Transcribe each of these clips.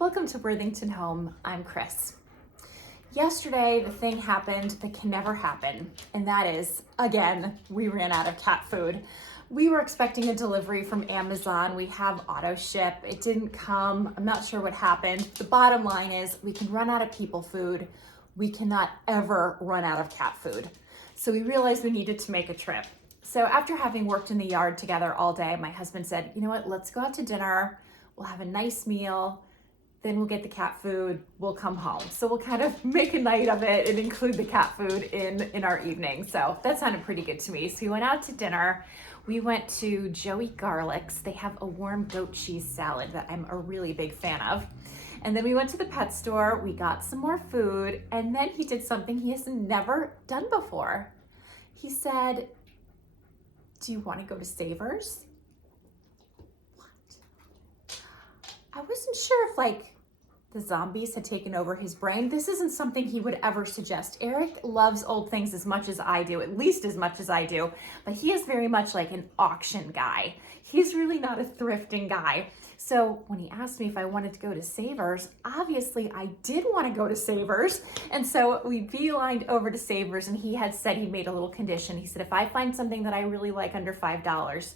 Welcome to Worthington Home. I'm Chris. Yesterday, the thing happened that can never happen, and that is, again, we ran out of cat food. We were expecting a delivery from Amazon. We have auto ship. It didn't come. I'm not sure what happened. The bottom line is we can run out of people food. We cannot ever run out of cat food. So we realized we needed to make a trip. So after having worked in the yard together all day, my husband said, you know what, let's go out to dinner. We'll have a nice meal. Then we'll get the cat food, we'll come home. So we'll kind of make a night of it and include the cat food in our evening. So that sounded pretty good to me. So we went out to dinner. We went to Joey Garlic's. They have a warm goat cheese salad that I'm a really big fan of. And then we went to the pet store, we got some more food, and then he did something he has never done before. He said, do you want to go to Savers? What? I wasn't sure if the zombies had taken over his brain. This isn't something he would ever suggest. Eric loves old things as much as I do, at least as much as I do, but he is very much like an auction guy. He's really not a thrifting guy. So when he asked me if I wanted to go to Savers, obviously I did want to go to Savers. And so we beelined over to Savers, and he had said he made a little condition. He said, if I find something that I really like under $5,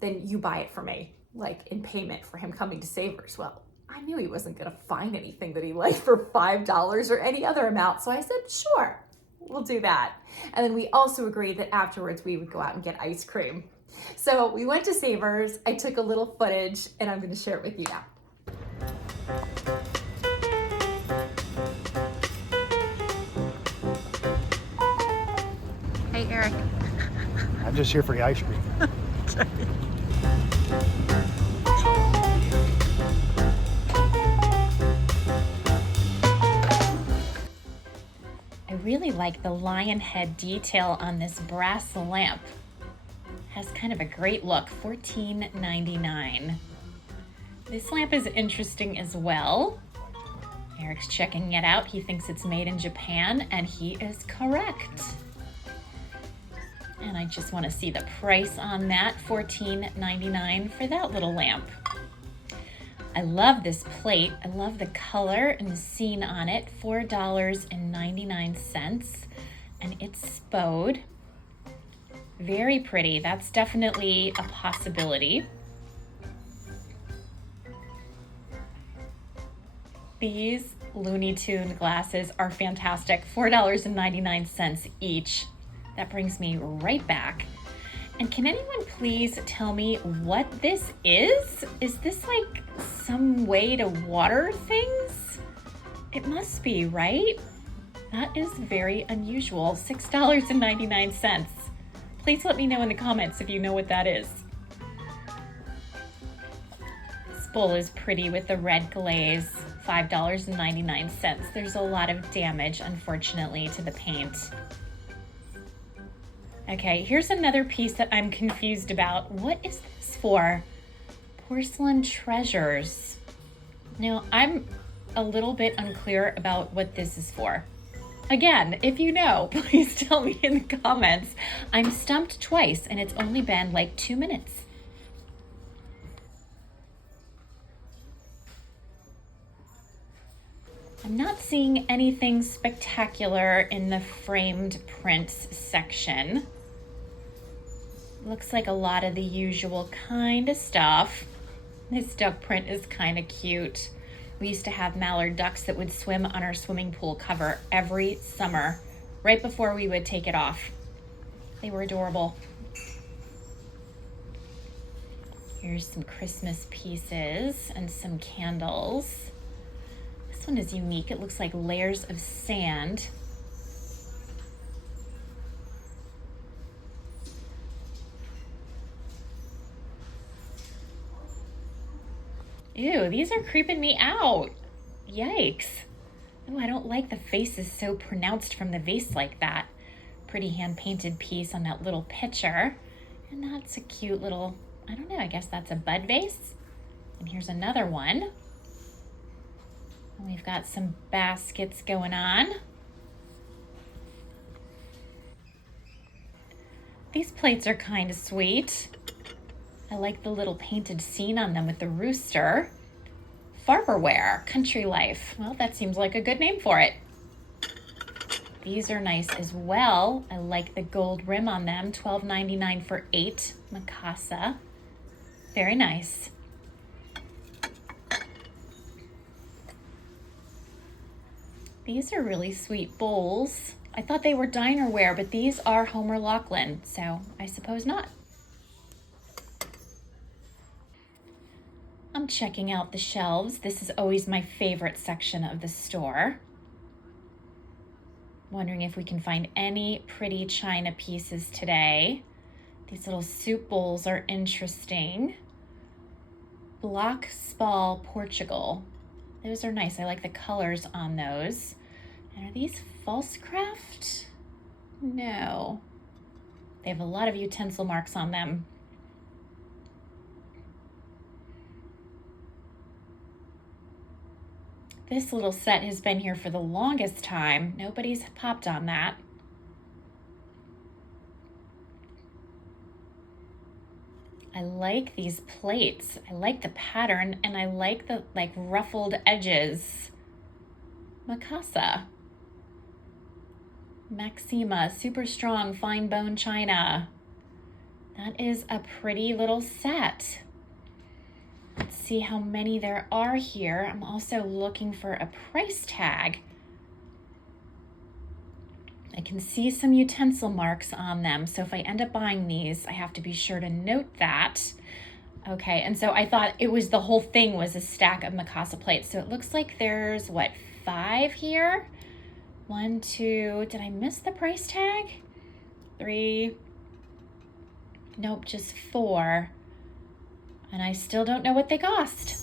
then you buy it for me, like in payment for him coming to Savers. Well, I knew he wasn't going to find anything that he liked for $5 or any other amount. So I said, sure, we'll do that. And then we also agreed that afterwards we would go out and get ice cream. So we went to Savers. I took a little footage and I'm going to share it with you now. Hey, Eric. I'm just here for the ice cream. I really like the lion head detail on this brass lamp. Has kind of a great look, $14.99. This lamp is interesting as well. Eric's checking it out. He thinks it's made in Japan, and he is correct. And I just want to see the price on that, $14.99 for that little lamp. I love this plate. I love the color and the scene on it, $4.99, and it's spode. Very pretty. That's definitely a possibility. These Looney Tune glasses are fantastic, $4.99 each. That brings me right back. And can anyone please tell me what this is? Is this like some way to water things? It must be, right? That is very unusual, $6.99. Please let me know in the comments if you know what that is. This bowl is pretty with the red glaze, $5.99. There's a lot of damage, unfortunately, to the paint. Okay, here's another piece that I'm confused about. What is this for? Porcelain treasures. Now, I'm a little bit unclear about what this is for. Again, if you know, please tell me in the comments. I'm stumped twice, and it's only been like 2 minutes. I'm not seeing anything spectacular in the framed prints section. Looks like a lot of the usual kind of stuff. This duck print is kind of cute. We used to have mallard ducks that would swim on our swimming pool cover every summer, right before we would take it off. They were adorable. Here's some Christmas pieces and some candles. This one is unique. It looks like layers of sand. Ew, these are creeping me out. Yikes. Oh, I don't like the faces so pronounced from the vase like that. Pretty hand-painted piece on that little pitcher. And that's a cute little, I don't know, I guess that's a bud vase. And here's another one. And we've got some baskets going on. These plates are kind of sweet. I like the little painted scene on them with the rooster. Farberware, Country Life. Well, that seems like a good name for it. These are nice as well. I like the gold rim on them. $12.99 for 8. Mikasa. Very nice. These are really sweet bowls. I thought they were dinerware, but these are Homer Laughlin, so I suppose not. I'm checking out the shelves. This is always my favorite section of the store. Wondering if we can find any pretty china pieces today. These little soup bowls are interesting. Block Spal, Portugal. Those are nice. I like the colors on those. And are these false craft? No. They have a lot of utensil marks on them. This little set has been here for the longest time. Nobody's popped on that. I like these plates. I like the pattern and I like the ruffled edges. Mikasa. Maxima, super strong, fine bone china. That is a pretty little set. Let's see how many there are here. I'm also looking for a price tag. I can see some utensil marks on them, so if I end up buying these, I have to be sure to note that. Okay, and so I thought it was the whole thing was a stack of Mikasa plates. So it looks like there's, what, 5 here? 1, 2, did I miss the price tag? 3, nope, just 4. And I still don't know what they cost.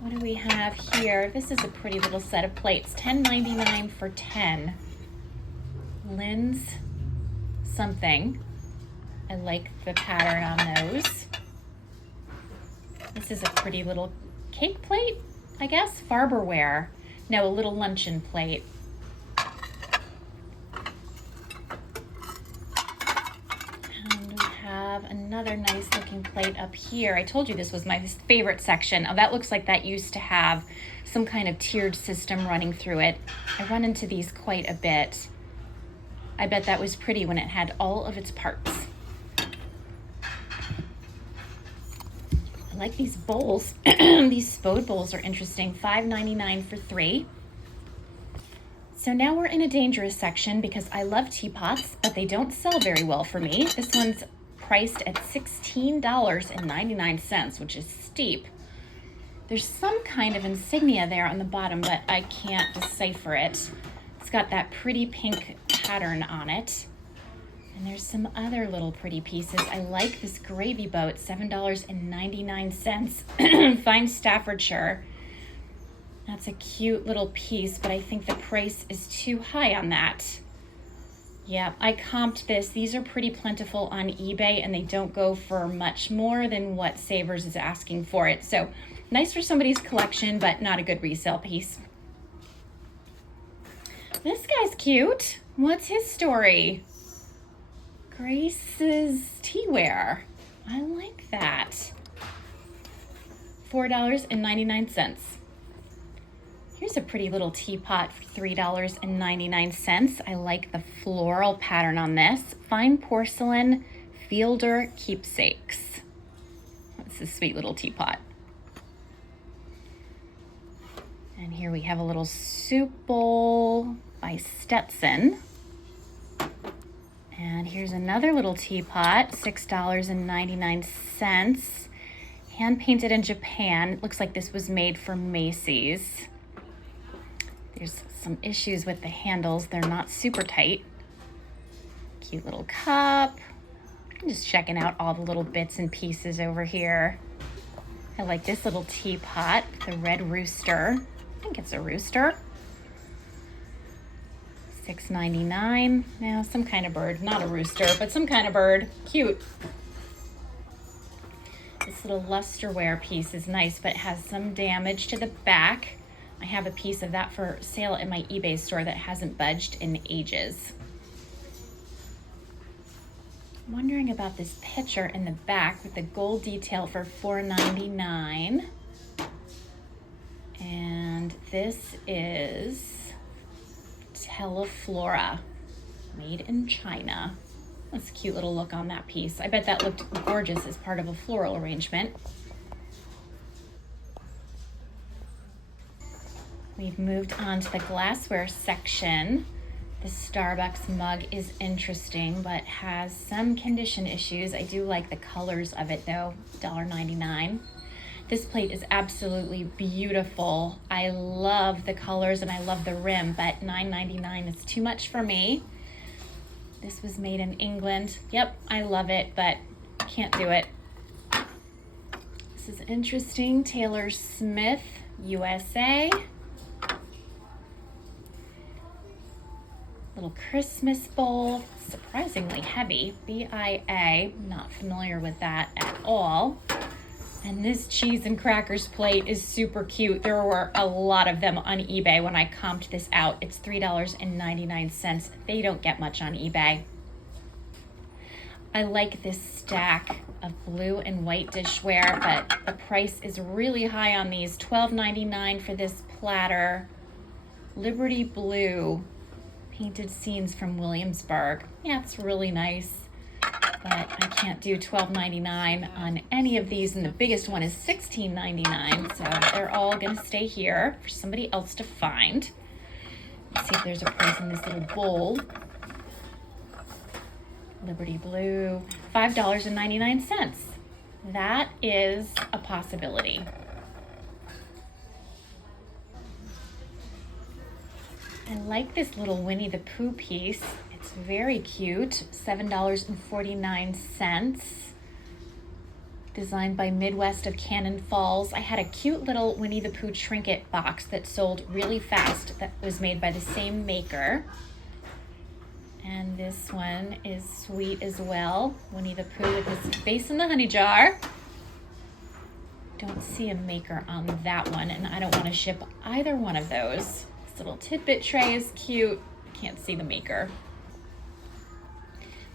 What do we have here? This is a pretty little set of plates. $10.99 for 10. Lynn's something. I like the pattern on those. This is a pretty little cake plate, I guess. Farberware. No, a little luncheon plate. And we have another nice looking plate up here. I told you this was my favorite section. Oh, that looks like that used to have some kind of tiered system running through it. I run into these quite a bit. I bet that was pretty when it had all of its parts. I like these bowls. These spode bowls are interesting. $5.99 for 3. So now we're in a dangerous section because I love teapots, but they don't sell very well for me. This one's priced at $16.99, which is steep. There's some kind of insignia there on the bottom, but I can't decipher it. It's got that pretty pink pattern on it. And there's some other little pretty pieces. I like this gravy boat, $7.99. Fine Staffordshire. That's a cute little piece, but I think the price is too high on that. Yeah, I comped this. These are pretty plentiful on eBay and they don't go for much more than what Savers is asking for it. So nice for somebody's collection, but not a good resale piece. This guy's cute. What's his story? Grace's Teaware. I like that. $4.99. Here's a pretty little teapot for $3.99. I like the floral pattern on this. Fine porcelain Fielder keepsakes. That's a sweet little teapot. And here we have a little soup bowl by Stetson. And here's another little teapot, $6.99. Hand painted in Japan. It looks like this was made for Macy's. There's some issues with the handles. They're not super tight. Cute little cup. I'm just checking out all the little bits and pieces over here. I like this little teapot, the red rooster. I think it's a rooster. $6.99. Now, some kind of bird. Not a rooster, but some kind of bird. Cute. This little lusterware piece is nice, but it has some damage to the back. I have a piece of that for sale in my eBay store that hasn't budged in ages. I'm wondering about this picture in the back with the gold detail for $4.99. This is Teleflora, made in China. That's a cute little look on that piece. I bet that looked gorgeous as part of a floral arrangement. We've moved on to the glassware section. The Starbucks mug is interesting, but has some condition issues. I do like the colors of it though, $1.99. This plate is absolutely beautiful. I love the colors and I love the rim, but $9.99 is too much for me. This was made in England. Yep, I love it, but can't do it. This is interesting. Taylor Smith, USA. Little Christmas bowl, surprisingly heavy. BIA, not familiar with that at all. And this cheese and crackers plate is super cute. There were a lot of them on eBay when I comped this out. It's $3.99. They don't get much on eBay. I like this stack of blue and white dishware, but the price is really high on these. $12.99 for this platter. Liberty Blue, painted scenes from Williamsburg. Yeah, it's really nice. But I can't do $12.99 on any of these, and the biggest one is $16.99, so they're all gonna stay here for somebody else to find. Let's see if there's a price in this little bowl. Liberty Blue, $5.99. That is a possibility. I like this little Winnie the Pooh piece. It's very cute, $7.49. Designed by Midwest of Cannon Falls. I had a cute little Winnie the Pooh trinket box that sold really fast that was made by the same maker. And this one is sweet as well. Winnie the Pooh with his face in the honey jar. Don't see a maker on that one, and I don't want to ship either one of those. This little tidbit tray is cute. Can't see the maker.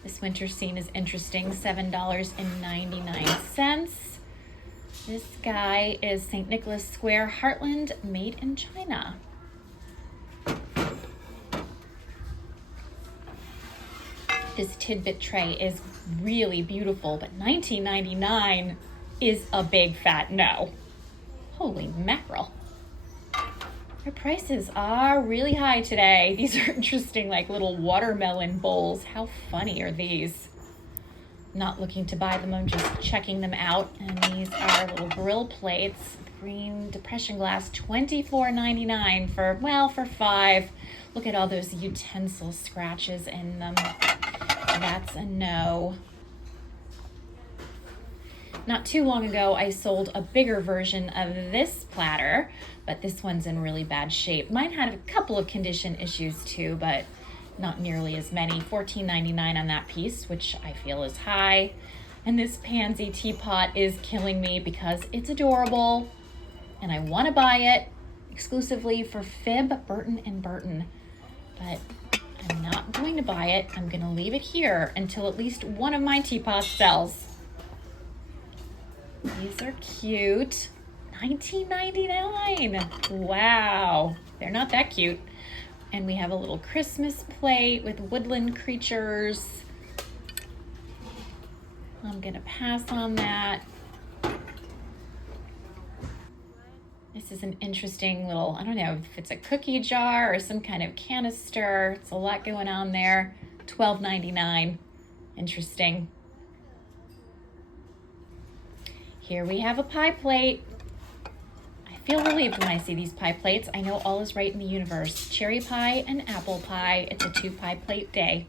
This winter scene is interesting, $7.99. This guy is St. Nicholas Square, Heartland, made in China. This tidbit tray is really beautiful, but $19.99 is a big fat no. Holy mackerel. Their prices are really high today. These are interesting, like little watermelon bowls. How funny are these? Not looking to buy them, I'm just checking them out. And these are little grill plates, green depression glass, $24.99 for, well, for $5. Look at all those utensil scratches in them. That's a no. Not too long ago, I sold a bigger version of this platter, but this one's in really bad shape. Mine had a couple of condition issues too, but not nearly as many. $14.99 on that piece, which I feel is high. And this pansy teapot is killing me because it's adorable and I want to buy it exclusively for Fib, Burton & Burton, but I'm not going to buy it. I'm going to leave it here until at least one of my teapots sells. These are cute. $19.99. Wow. They're not that cute. And we have a little Christmas plate with woodland creatures. I'm going to pass on that. This is an interesting little, I don't know if it's a cookie jar or some kind of canister. It's a lot going on there. $12.99. Interesting. Here we have a pie plate. I feel relieved when I see these pie plates. I know all is right in the universe. Cherry pie and apple pie. It's a 2-pie plate day.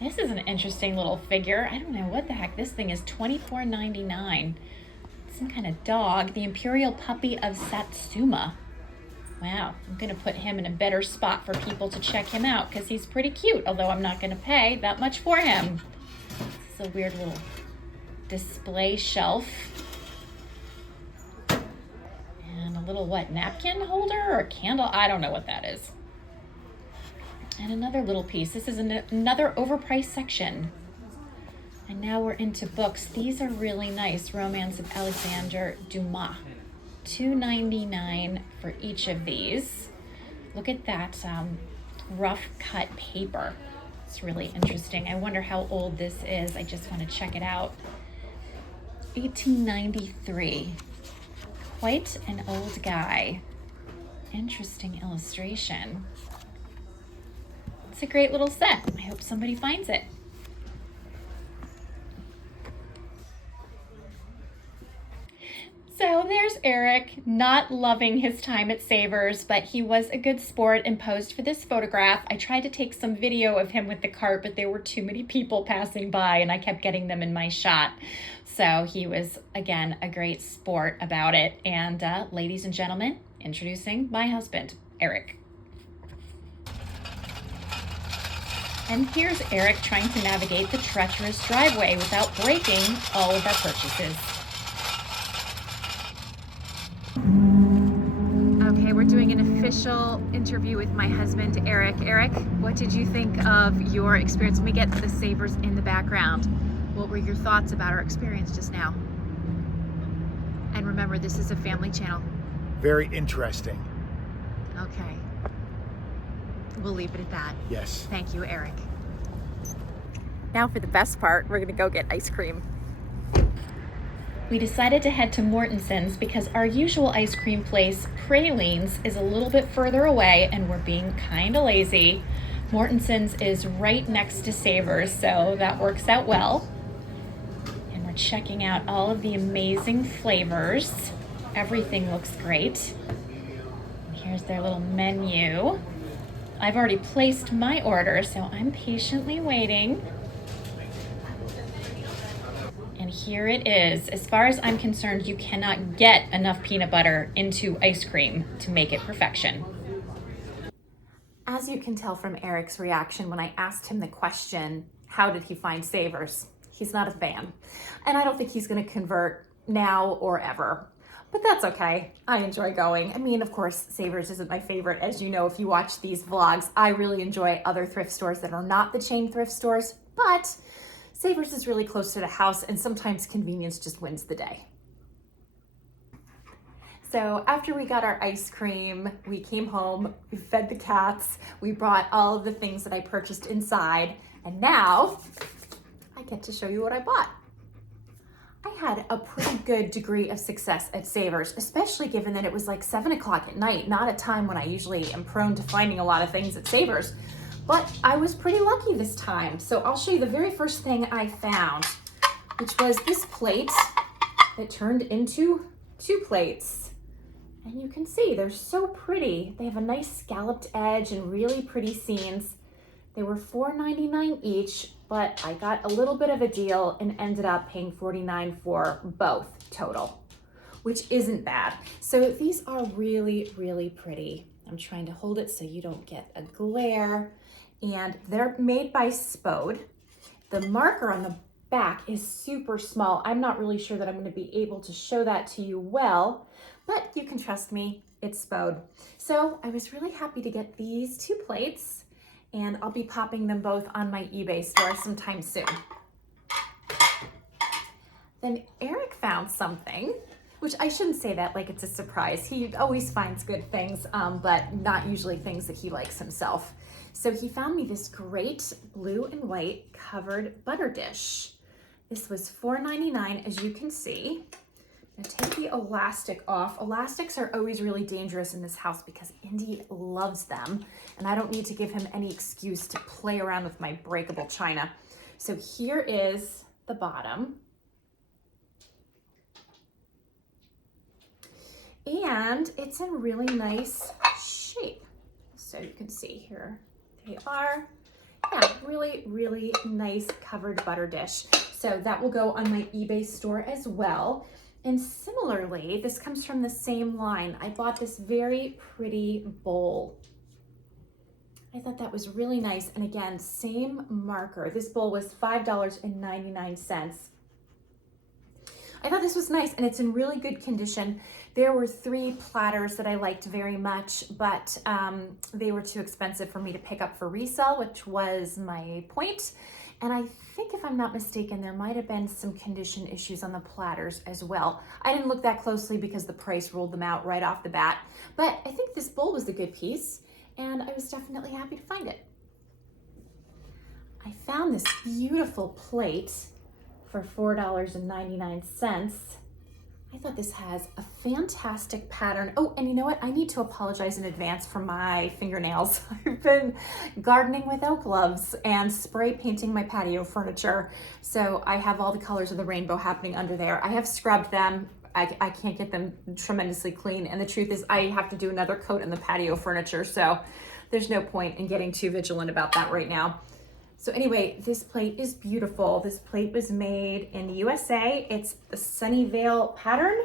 This is an interesting little figure. I don't know what the heck this thing is. $24.99. Some kind of dog. The Imperial Puppy of Satsuma. Wow, I'm gonna put him in a better spot for people to check him out because he's pretty cute, although I'm not gonna pay that much for him. This is a weird little display shelf. And a little, what, napkin holder or a candle? I don't know what that is. And another little piece. This is another overpriced section. And now we're into books. These are really nice. Romance of Alexander Dumas. $2.99 for each of these. Look at that rough cut paper. It's really interesting. I wonder how old this is. I just want to check it out. 1893. Quite an old guy. Interesting illustration. It's a great little set. I hope somebody finds it. So there's Eric, not loving his time at Savers, but he was a good sport and posed for this photograph. I tried to take some video of him with the cart, but there were too many people passing by and I kept getting them in my shot. So he was, again, a great sport about it. And ladies and gentlemen, introducing my husband, Eric. And here's Eric trying to navigate the treacherous driveway without breaking all of our purchases. Okay, we're doing an official interview with my husband, Eric. Eric, what did you think of your experience? Let me get the Savers in the background. What were your thoughts about our experience just now? And remember, this is a family channel. Very interesting. Okay. We'll leave it at that. Yes. Thank you, Eric. Now for the best part, we're gonna go get ice cream. We decided to head to Mortenson's because our usual ice cream place, Pralines, is a little bit further away and we're being kind of lazy. Mortenson's is right next to Savers, so that works out well. And we're checking out all of the amazing flavors. Everything looks great. And here's their little menu. I've already placed my order, so I'm patiently waiting. And here it is. As far as I'm concerned, you cannot get enough peanut butter into ice cream to make it perfection. As you can tell from Eric's reaction when I asked him the question, how did he find Savers? He's not a fan. And I don't think he's gonna convert now or ever. But that's okay. I enjoy going. I mean, of course, Savers isn't my favorite. As you know, if you watch these vlogs, I really enjoy other thrift stores that are not the chain thrift stores, but Savers is really close to the house and sometimes convenience just wins the day. So after we got our ice cream, we came home, we fed the cats, we brought all of the things that I purchased inside, and now I get to show you what I bought. I had a pretty good degree of success at Savers, especially given that it was like 7 o'clock at night, not a time when I usually am prone to finding a lot of things at Savers. But I was pretty lucky this time. So I'll show you the very first thing I found, which was this plate that turned into 2 plates. And you can see they're so pretty. They have a nice scalloped edge and really pretty scenes. They were $4.99 each, but I got a little bit of a deal and ended up paying $49 for both total, which isn't bad. So these are really, really pretty. I'm trying to hold it so you don't get a glare. And they're made by Spode. The marker on the back is super small. I'm not really sure that I'm going to be able to show that to you well, but you can trust me, it's Spode. So I was really happy to get these 2 plates, and I'll be popping them both on my eBay store sometime soon. Then Eric found something, which I shouldn't say that like it's a surprise. He always finds good things, but not usually things that he likes himself. So he found me this great blue and white covered butter dish. This was $4.99, as you can see. I'm gonna take the elastic off. Elastics are always really dangerous in this house because Indy loves them, and I don't need to give him any excuse to play around with my breakable china. So here is the bottom. And it's in really nice shape. So you can see here, they are. Yeah, really, really nice covered butter dish. So that will go on my eBay store as well. And similarly, this comes from the same line. I bought this very pretty bowl. I thought that was really nice. And again, same marker. This bowl was $5.99. I thought this was nice, and it's in really good condition. There were 3 platters that I liked very much, but they were too expensive for me to pick up for resale, which was my point. And I think if I'm not mistaken, there might have been some condition issues on the platters as well. I didn't look that closely because the price ruled them out right off the bat, but I think this bowl was a good piece and I was definitely happy to find it. I found this beautiful plate for $4.99. I thought this has a fantastic pattern. Oh, and you know what? I need to apologize in advance for my fingernails. I've been gardening without gloves and spray painting my patio furniture. So I have all the colors of the rainbow happening under there. I have scrubbed them. I can't get them tremendously clean. And the truth is I have to do another coat in the patio furniture. So there's no point in getting too vigilant about that right now. So anyway, this plate is beautiful. This plate was made in the USA. It's the Sunnyvale pattern.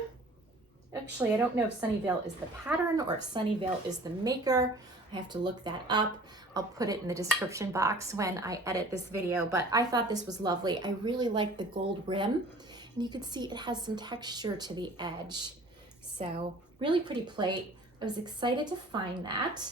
Actually, I don't know if Sunnyvale is the pattern or if Sunnyvale is the maker. I have to look that up. I'll put it in the description box when I edit this video, but I thought this was lovely. I really like the gold rim, and you can see it has some texture to the edge. So really pretty plate. I was excited to find that.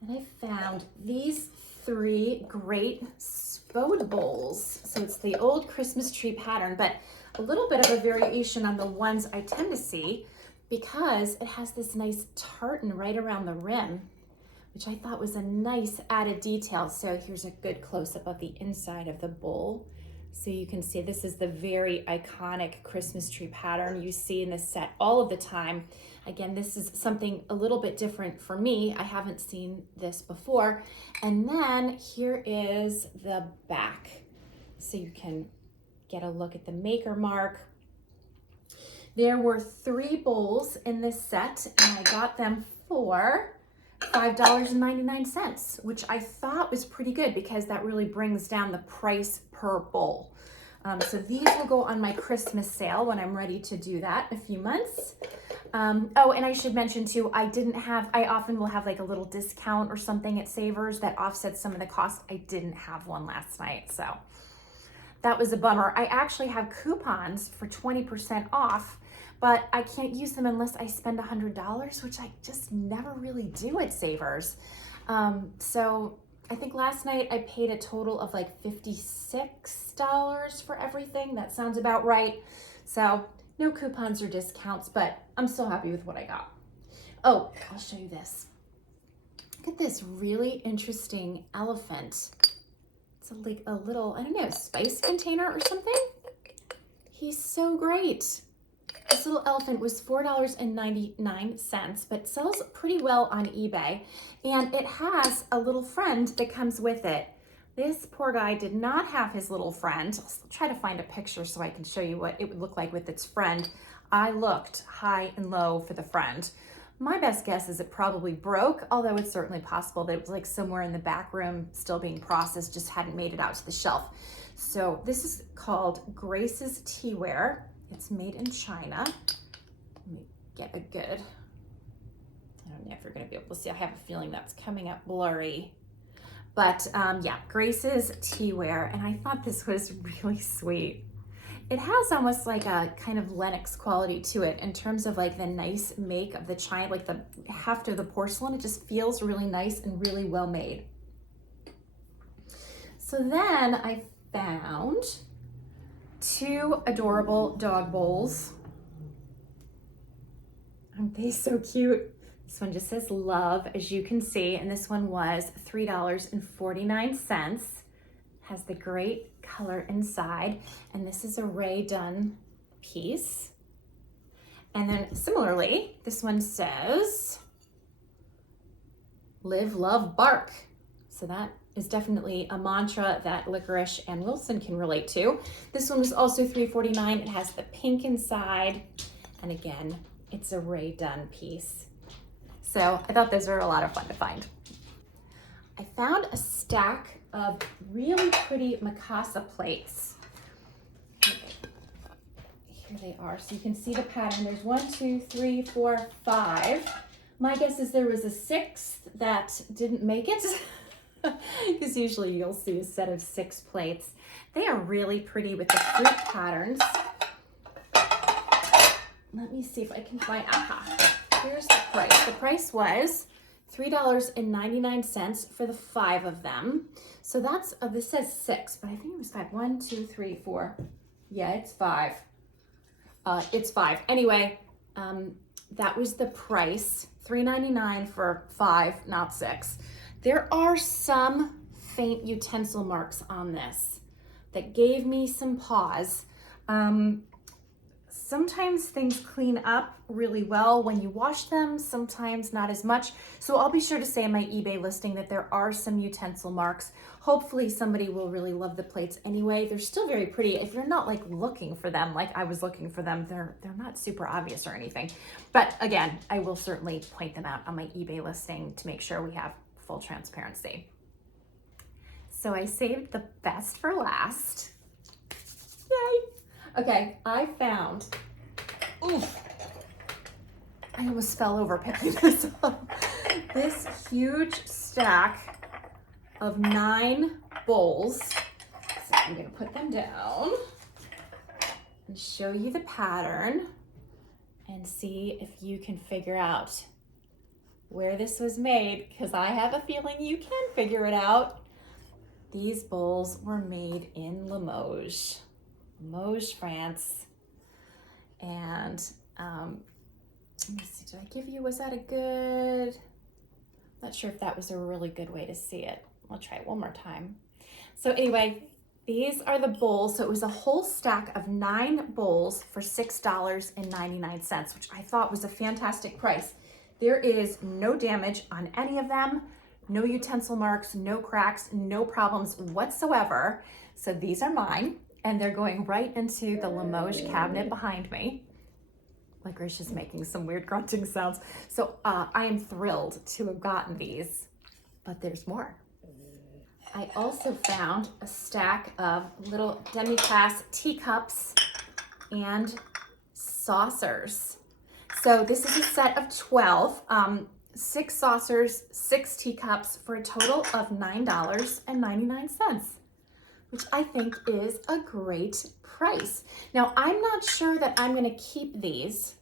And I found these 3 great spode bowls. So it's the old Christmas tree pattern, but a little bit of a variation on the ones I tend to see because it has this nice tartan right around the rim, which I thought was a nice added detail. So here's a good close-up of the inside of the bowl. So you can see this is the very iconic Christmas tree pattern you see in this set all of the time. Again, this is something a little bit different for me. I haven't seen this before. And then here is the back. So you can get a look at the maker mark. There were 3 bowls in this set and I got them for $5.99, which I thought was pretty good because that really brings down the price per bowl. So these will go on my Christmas sale when I'm ready to do that in a few months. Oh, and I should mention too, I often will have like a little discount or something at Savers that offsets some of the cost. I didn't have one last night, so that was a bummer. I actually have coupons for 20% off, but I can't use them unless I spend $100, which I just never really do at Savers. So I think last night I paid a total of like $56 for everything. That sounds about right. So no coupons or discounts, but I'm still happy with what I got. Oh, I'll show you this. Look at this really interesting elephant. It's like a little, I don't know, spice container or something. He's so great. This little elephant was $4.99, but sells pretty well on eBay. And it has a little friend that comes with it. This poor guy did not have his little friend. I'll try to find a picture so I can show you what it would look like with its friend. I looked high and low for the friend. My best guess is it probably broke, although it's certainly possible that it was like somewhere in the back room still being processed, just hadn't made it out to the shelf. So this is called Grace's Teaware. It's made in China. Let me get a good, I don't know if you're gonna be able to see. I have a feeling that's coming up blurry. But yeah, Grace's Teaware, and I thought this was really sweet. It has almost like a kind of Lenox quality to it in terms of like the nice make of the china, like the heft of the porcelain. It just feels really nice and really well made. So then I found 2 adorable dog bowls. Aren't they so cute? This one just says love, as you can see, and this one was $3.49. Has the great color inside, and this is a Ray Dunn piece. And then similarly, this one says live, love, bark. So that is definitely a mantra that Licorice and Wilson can relate to. This one was also $3.49. It has the pink inside, and again, it's a Ray Dunn piece. So I thought those were a lot of fun to find. I found a stack of really pretty Mikasa plates. Here they are. So you can see the pattern. There's 1, 2, 3, 4, 5. My guess is there was a 6th that didn't make it. Because usually you'll see a set of 6 plates. They are really pretty with the fruit patterns. Let me see if I can find, aha. Here's the price. The price was $3.99 for the 5 of them. So that's, this says 6, but I think it was 5. 1, 2, 3, 4. Yeah, it's 5. It's 5. Anyway, that was the price. $3.99 for 5, not 6. There are some faint utensil marks on this that gave me some pause. Sometimes things clean up really well when you wash them, sometimes not as much. So I'll be sure to say in my eBay listing that there are some utensil marks. Hopefully somebody will really love the plates anyway. They're still very pretty. If you're not like looking for them, like I was looking for them, they're not super obvious or anything. But again, I will certainly point them out on my eBay listing to make sure we have full transparency. So I saved the best for last. Yay! Okay, I found, oof, I almost fell over picking this up. This huge stack of 9 bowls. So I'm gonna put them down and show you the pattern and see if you can figure out where this was made, because I have a feeling you can figure it out. These bowls were made in Limoges, France. And let me see, did I give you, was that a good, not sure if that was a really good way to see it. I'll try it one more time. So anyway, these are the bowls. So it was a whole stack of 9 bowls for $6.99, which I thought was a fantastic price. There is no damage on any of them, no utensil marks, no cracks, no problems whatsoever. So these are mine, and they're going right into the Limoges cabinet behind me. Licorice making some weird grunting sounds. So I am thrilled to have gotten these, but there's more. I also found a stack of little demi-tasse teacups and saucers. So this is a set of 12, 6 saucers, 6 teacups for a total of $9.99, which I think is a great price. Now, I'm not sure that I'm gonna keep these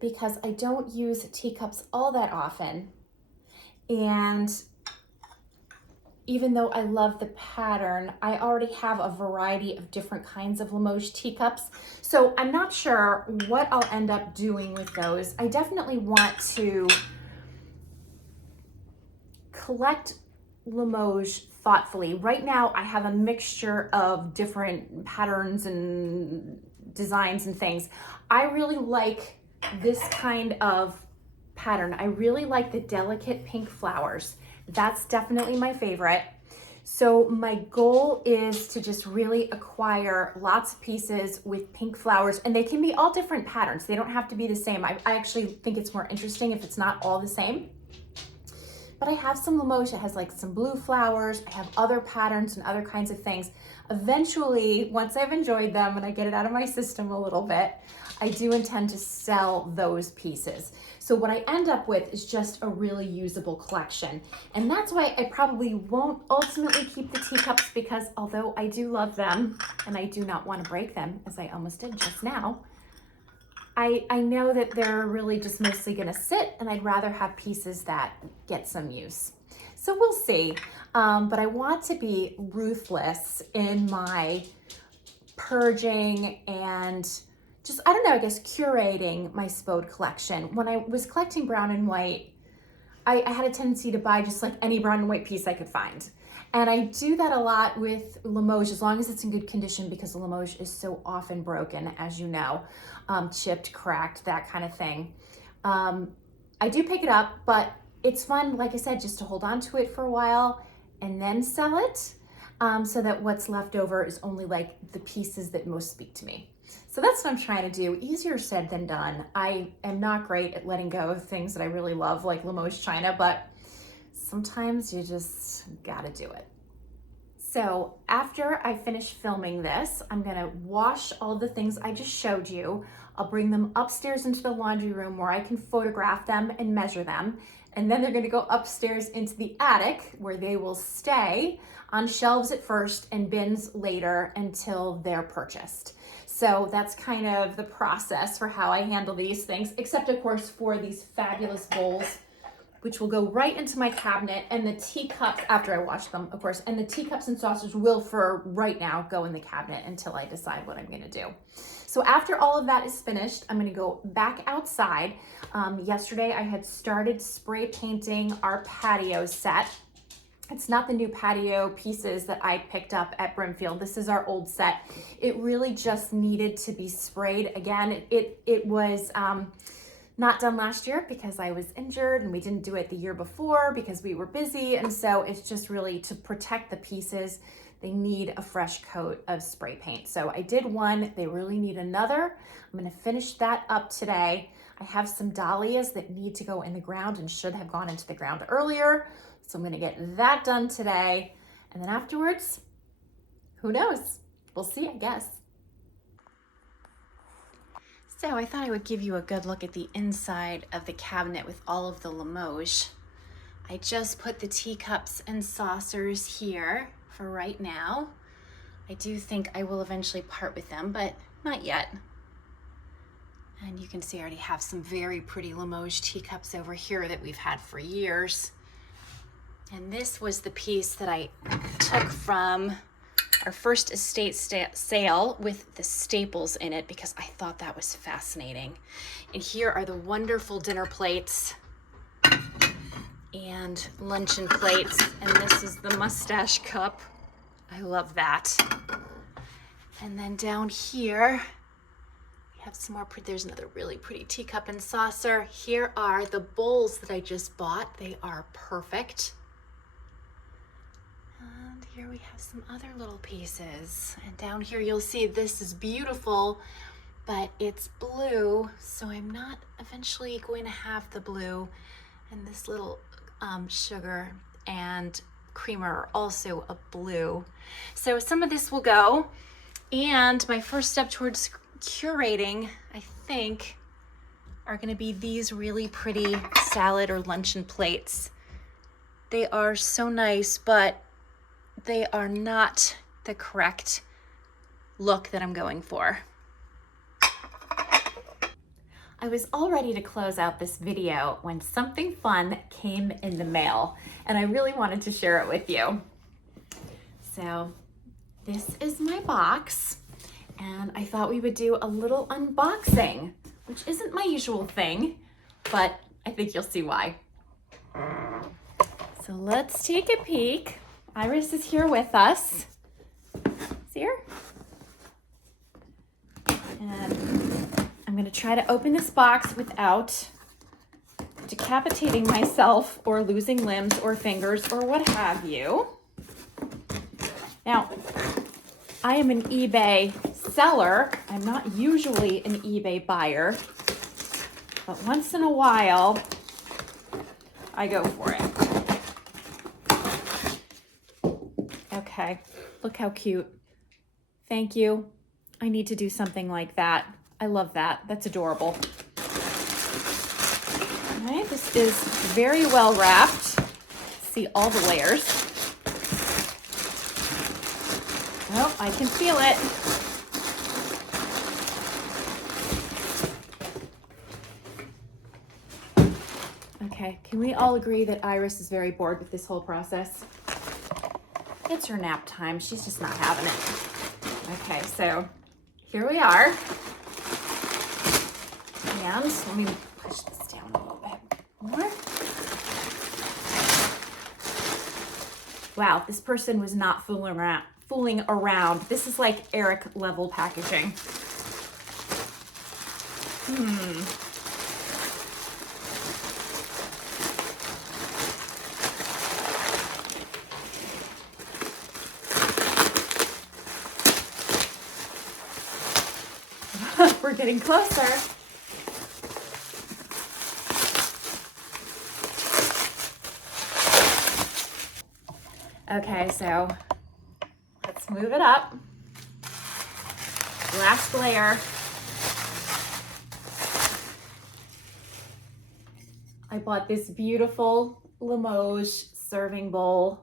because I don't use teacups all that often. And even though I love the pattern, I already have a variety of different kinds of Limoges teacups. So I'm not sure what I'll end up doing with those. I definitely want to collect Limoges thoughtfully. Right now I have a mixture of different patterns and designs and things. I really like this kind of pattern. I really like the delicate pink flowers. That's definitely my favorite. So my goal is to just really acquire lots of pieces with pink flowers, and they can be all different patterns. They don't have to be the same. I actually think it's more interesting if it's not all the same. But I have some Limoges that has like some blue flowers. I have other patterns and other kinds of things. Eventually, once I've enjoyed them and I get it out of my system a little bit, I do intend to sell those pieces. So what I end up with is just a really usable collection. And that's why I probably won't ultimately keep the teacups, because although I do love them and I do not want to break them, as I almost did just now, I know that they're really just mostly gonna sit, and I'd rather have pieces that get some use. So we'll see, but I want to be ruthless in my purging and just, I don't know, I guess curating my Spode collection. When I was collecting brown and white, I had a tendency to buy just like any brown and white piece I could find. And I do that a lot with Limoges, as long as it's in good condition, because Limoges is so often broken, as you know, chipped, cracked, that kind of thing. I do pick it up, but it's fun, like I said, just to hold on to it for a while and then sell it, so that what's left over is only like the pieces that most speak to me. So that's what I'm trying to do. Easier said than done. I am not great at letting go of things that I really love, like Limoges china, but sometimes you just gotta do it. So after I finish filming this, I'm gonna wash all the things I just showed you. I'll bring them upstairs into the laundry room where I can photograph them and measure them. And then they're gonna go upstairs into the attic where they will stay on shelves at first and bins later until they're purchased. So that's kind of the process for how I handle these things, except of course for these fabulous bowls. which will go right into my cabinet, and the teacups, after I wash them, of course, and the teacups and saucers will, for right now, go in the cabinet until I decide what I'm gonna do. So after all of that is finished, I'm gonna go back outside. Yesterday I had started spray painting our patio set. It's not the new patio pieces that I picked up at Brimfield. This is our old set. It really just needed to be sprayed. Again, it was not done last year because I was injured, and we didn't do it the year before because we were busy. And so it's just really to protect the pieces. They need a fresh coat of spray paint. So I did one, they really need another. I'm gonna finish that up today. I have some dahlias that need to go in the ground and should have gone into the ground earlier. So I'm gonna get that done today. And then afterwards, who knows? We'll see, I guess. So I thought I would give you a good look at the inside of the cabinet with all of the Limoges. I just put the teacups and saucers here for right now. I do think I will eventually part with them, but not yet. And you can see I already have some very pretty Limoges teacups over here that we've had for years. And this was the piece that I took from our first estate sale with the staples in it because I thought that was fascinating. And here are the wonderful dinner plates and luncheon plates. And this is the mustache cup. I love that. And then down here, we have some more, there's another really pretty teacup and saucer. Here are the bowls that I just bought. They are perfect. And here we have some other little pieces. And down here you'll see this is beautiful, but it's blue. So I'm not eventually going to have the blue. And this little sugar and creamer are also a blue. So some of this will go. And my first step towards curating, I think, are gonna be these really pretty salad or luncheon plates. They are so nice, but they are not the correct look that I'm going for. I was all ready to close out this video when something fun came in the mail, and I really wanted to share it with you. So this is my box, and I thought we would do a little unboxing, which isn't my usual thing, but I think you'll see why. So let's take a peek. Iris is here with us. See her? And I'm gonna try to open this box without decapitating myself or losing limbs or fingers or what have you. Now, I am an eBay seller. I'm not usually an eBay buyer, but once in a while, I go for it. Okay, look how cute. Thank you. I need to do something like that. I love that. That's adorable. All right, this is very well wrapped. See all the layers. Oh, I can feel it. Okay, can we all agree that Iris is very bored with this whole process? It's her nap time. She's just not having it. Okay, so here we are. And let me push this down a little bit more. Wow, this person was not fooling around. This is like Eric level packaging. We're getting closer. Okay, so let's move it up. Last layer. I bought this beautiful Limoges serving bowl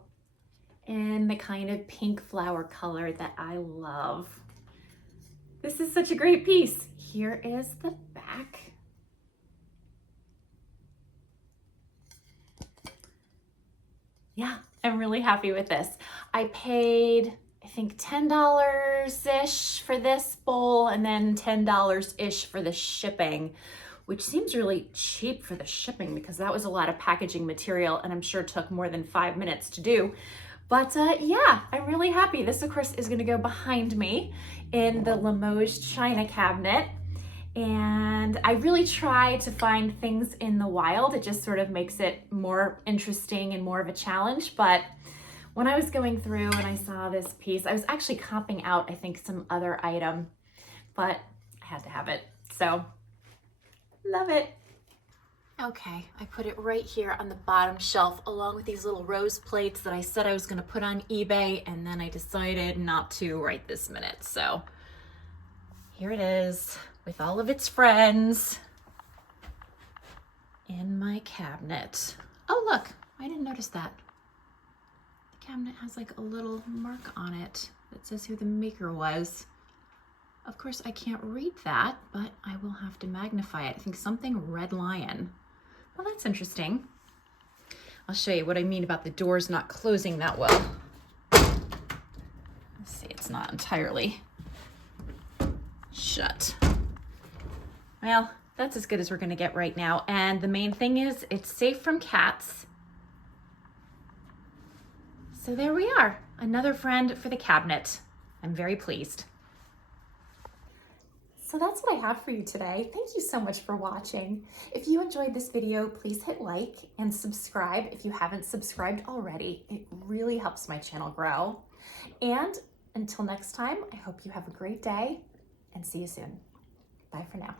in the kind of pink flower color that I love. This is such a great piece. Here is the back. really happy with this. I paid, I think $10-ish for this bowl and then $10-ish for the shipping, which seems really cheap for the shipping because that was a lot of packaging material and I'm sure took more than 5 minutes to do. But yeah, I'm really happy. This, of course, is gonna go behind me in the Limoges China cabinet. And I really try to find things in the wild. It just sort of makes it more interesting and more of a challenge. But when I was going through and I saw this piece, I was actually comping out, I think, some other item, but I had to have it. So, love it. Okay, I put it right here on the bottom shelf along with these little rose plates that I said I was gonna put on eBay, and then I decided not to right this minute. So here it is with all of its friends in my cabinet. Oh, look, I didn't notice that. The cabinet has like a little mark on it that says who the maker was. Of course, I can't read that, but I will have to magnify it. I think something Red Lion. Well, that's interesting. I'll show you what I mean about the doors not closing that well. Let's see, it's not entirely shut. Well, that's as good as we're gonna get right now. And the main thing is it's safe from cats. So there we are, another friend for the cabinet. I'm very pleased. So that's what I have for you today. Thank you so much for watching. If you enjoyed this video, please hit like and subscribe if you haven't subscribed already. It really helps my channel grow. And until next time, I hope you have a great day and see you soon. Bye for now.